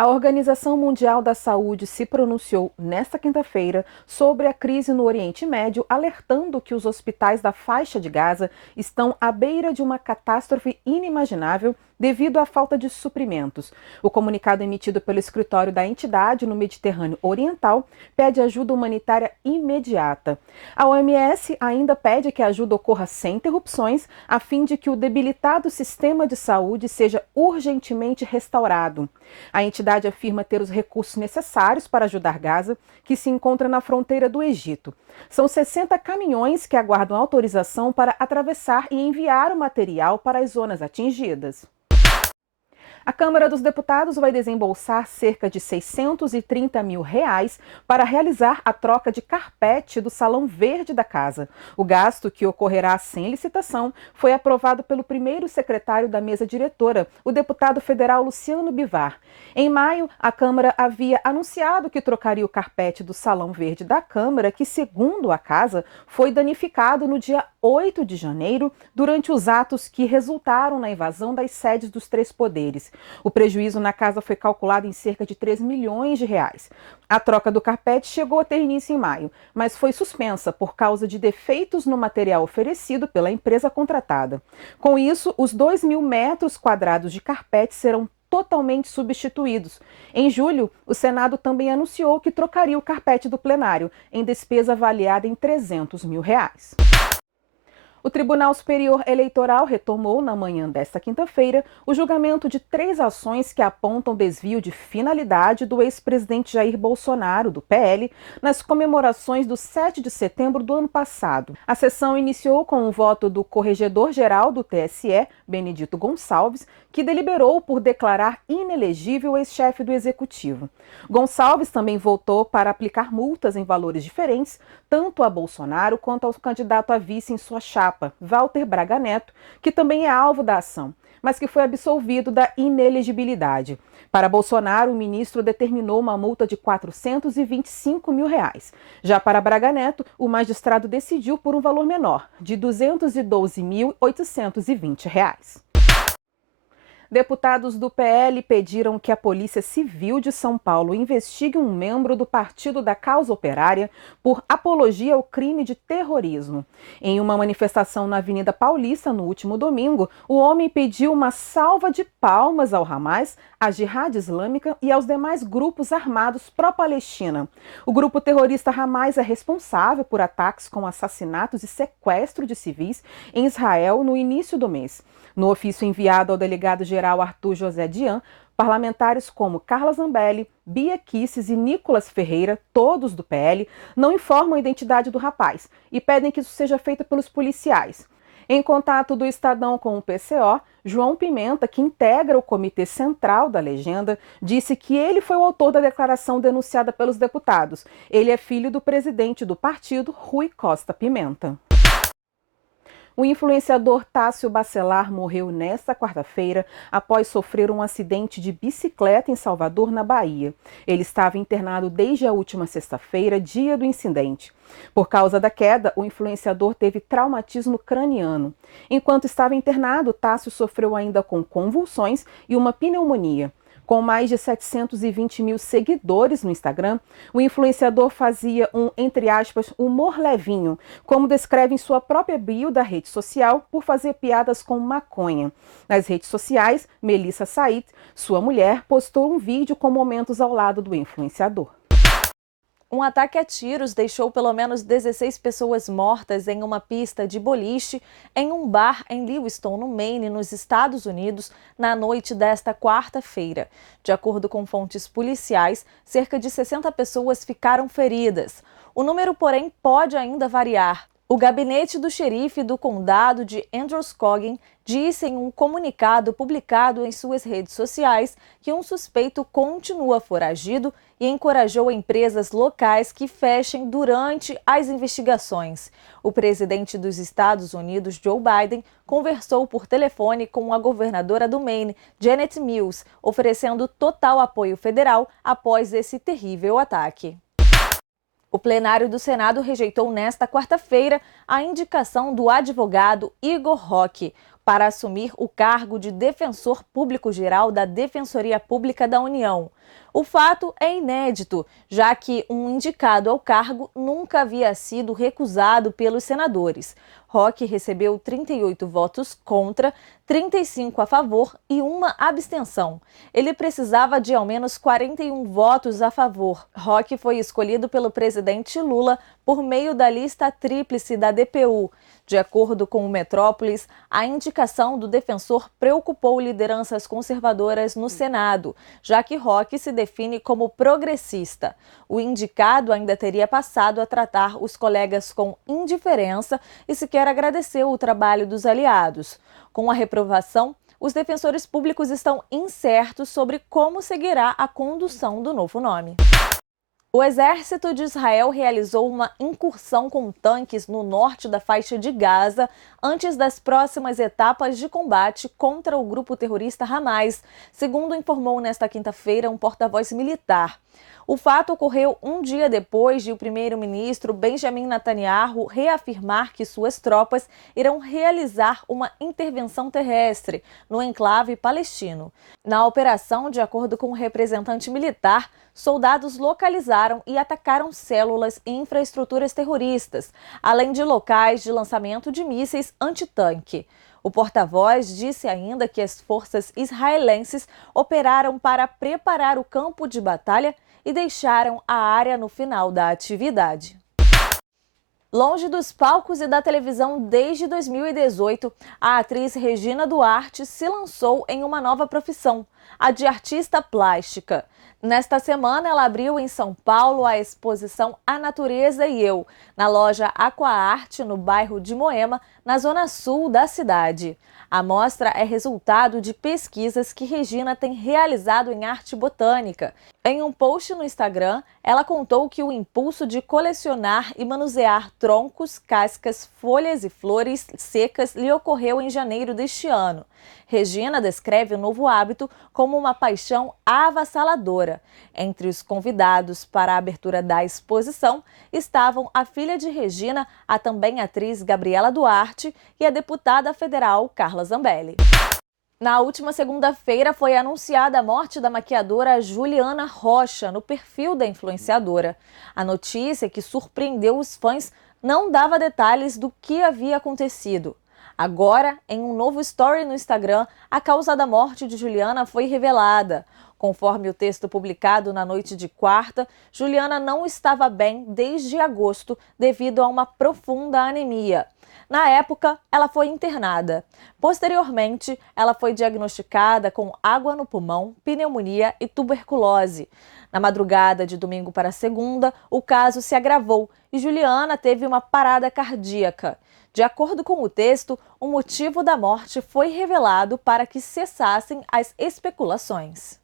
A Organização Mundial da Saúde se pronunciou nesta quinta-feira sobre a crise no Oriente Médio, alertando que os hospitais da faixa de Gaza estão à beira de uma catástrofe inimaginável devido à falta de suprimentos. O comunicado emitido pelo escritório da entidade no Mediterrâneo Oriental pede ajuda humanitária imediata. A OMS ainda pede que a ajuda ocorra sem interrupções, a fim de que o debilitado sistema de saúde seja urgentemente restaurado. A entidade afirma ter os recursos necessários para ajudar Gaza, que se encontra na fronteira do Egito. São 60 caminhões que aguardam autorização para atravessar e enviar o material para as zonas atingidas. A Câmara dos Deputados vai desembolsar cerca de R$ 630 mil para realizar a troca de carpete do Salão Verde da Casa. O gasto, que ocorrerá sem licitação, foi aprovado pelo primeiro secretário da mesa diretora, o deputado federal Luciano Bivar. Em maio, a Câmara havia anunciado que trocaria o carpete do Salão Verde da Câmara, que, segundo a Casa, foi danificado no dia 8 de janeiro, durante os atos que resultaram na invasão das sedes dos três poderes. O prejuízo na casa foi calculado em cerca de R$ 3 milhões. A troca do carpete chegou a ter início em maio, mas foi suspensa por causa de defeitos no material oferecido pela empresa contratada. Com isso, os 2.000 metros quadrados de carpete serão totalmente substituídos. Em julho, o Senado também anunciou que trocaria o carpete do plenário, em despesa avaliada em R$ 300 mil. O Tribunal Superior Eleitoral retomou, na manhã desta quinta-feira, o julgamento de 3 ações que apontam desvio de finalidade do ex-presidente Jair Bolsonaro, do PL, nas comemorações do 7 de setembro do ano passado. A sessão iniciou com o voto do corregedor-geral do TSE, Benedito Gonçalves, que deliberou por declarar inelegível o ex-chefe do Executivo. Gonçalves também votou para aplicar multas em valores diferentes, tanto a Bolsonaro quanto ao candidato a vice em sua chapa, Walter Braga Neto, que também é alvo da ação, mas que foi absolvido da inelegibilidade. Para Bolsonaro, o ministro determinou uma multa de R$ 425 mil. Já para Braga Neto, o magistrado decidiu por um valor menor, de R$ 212.820. Deputados do PL pediram que a Polícia Civil de São Paulo investigue um membro do Partido da Causa Operária por apologia ao crime de terrorismo. Em uma manifestação na Avenida Paulista, no último domingo, o homem pediu uma salva de palmas ao Hamas, à Jihad Islâmica e aos demais grupos armados pró-Palestina. O grupo terrorista Hamas é responsável por ataques com assassinatos e sequestro de civis em Israel no início do mês. No ofício enviado ao delegado-geral Arthur José Dian, parlamentares como Carla Zambelli, Bia Kicis e Nicolas Ferreira, todos do PL, não informam a identidade do rapaz e pedem que isso seja feito pelos policiais. Em contato do Estadão com o PCO, João Pimenta, que integra o Comitê Central da Legenda, disse que ele foi o autor da declaração denunciada pelos deputados. Ele é filho do presidente do partido, Rui Costa Pimenta. O influenciador Tássio Bacelar morreu nesta quarta-feira após sofrer um acidente de bicicleta em Salvador, na Bahia. Ele estava internado desde a última sexta-feira, dia do incidente. Por causa da queda, o influenciador teve traumatismo craniano. Enquanto estava internado, Tássio sofreu ainda com convulsões e uma pneumonia. Com mais de 720 mil seguidores no Instagram, o influenciador fazia um, entre aspas, humor levinho, como descreve em sua própria bio da rede social, por fazer piadas com maconha. Nas redes sociais, Melissa Said, sua mulher, postou um vídeo com momentos ao lado do influenciador. Um ataque a tiros deixou pelo menos 16 pessoas mortas em uma pista de boliche em um bar em Lewiston, no Maine, nos Estados Unidos, na noite desta quarta-feira. De acordo com fontes policiais, cerca de 60 pessoas ficaram feridas. O número, porém, pode ainda variar. O gabinete do xerife do condado de Androscoggin disse em um comunicado publicado em suas redes sociais que um suspeito continua foragido e encorajou empresas locais que fechem durante as investigações. O presidente dos Estados Unidos, Joe Biden, conversou por telefone com a governadora do Maine, Janet Mills, oferecendo total apoio federal após esse terrível ataque. O plenário do Senado rejeitou nesta quarta-feira a indicação do advogado Igor Roque para assumir o cargo de Defensor Público-Geral da Defensoria Pública da União. O fato é inédito, já que um indicado ao cargo nunca havia sido recusado pelos senadores. Roque recebeu 38 votos contra, 35 a favor e uma abstenção. Ele precisava de ao menos 41 votos a favor. Roque foi escolhido pelo presidente Lula por meio da lista tríplice da DPU. De acordo com o Metrópolis, a indicação do defensor preocupou lideranças conservadoras no Senado, já que Roque se define como progressista. O indicado ainda teria passado a tratar os colegas com indiferença e sequer agradeceu o trabalho dos aliados. Com a reprovação, os defensores públicos estão incertos sobre como seguirá a condução do novo nome. O exército de Israel realizou uma incursão com tanques no norte da faixa de Gaza antes das próximas etapas de combate contra o grupo terrorista Hamas, segundo informou nesta quinta-feira um porta-voz militar. O fato ocorreu um dia depois de o primeiro-ministro Benjamin Netanyahu reafirmar que suas tropas irão realizar uma intervenção terrestre no enclave palestino. Na operação, de acordo com o representante militar, soldados localizaram e atacaram células e infraestruturas terroristas, além de locais de lançamento de mísseis antitanque. O porta-voz disse ainda que as forças israelenses operaram para preparar o campo de batalha e deixaram a área no final da atividade. Longe dos palcos e da televisão desde 2018, a atriz Regina Duarte se lançou em uma nova profissão, a de artista plástica. Nesta semana, ela abriu em São Paulo a exposição A Natureza e Eu, na loja Aquaarte, no bairro de Moema, na zona sul da cidade. A mostra é resultado de pesquisas que Regina tem realizado em arte botânica. Em um post no Instagram, ela contou que o impulso de colecionar e manusear troncos, cascas, folhas e flores secas lhe ocorreu em janeiro deste ano. Regina descreve o novo hábito como uma paixão avassaladora. Entre os convidados para a abertura da exposição estavam a filha de Regina, a também atriz Gabriela Duarte, e a deputada federal Carla Zambelli. Na última segunda-feira foi anunciada a morte da maquiadora Juliana Rocha no perfil da influenciadora. A notícia, que surpreendeu os fãs, não dava detalhes do que havia acontecido. Agora, em um novo story no Instagram, a causa da morte de Juliana foi revelada. Conforme o texto publicado na noite de quarta, Juliana não estava bem desde agosto devido a uma profunda anemia. Na época, ela foi internada. Posteriormente, ela foi diagnosticada com água no pulmão, pneumonia e tuberculose. Na madrugada de domingo para segunda, o caso se agravou e Juliana teve uma parada cardíaca. De acordo com o texto, o motivo da morte foi revelado para que cessassem as especulações.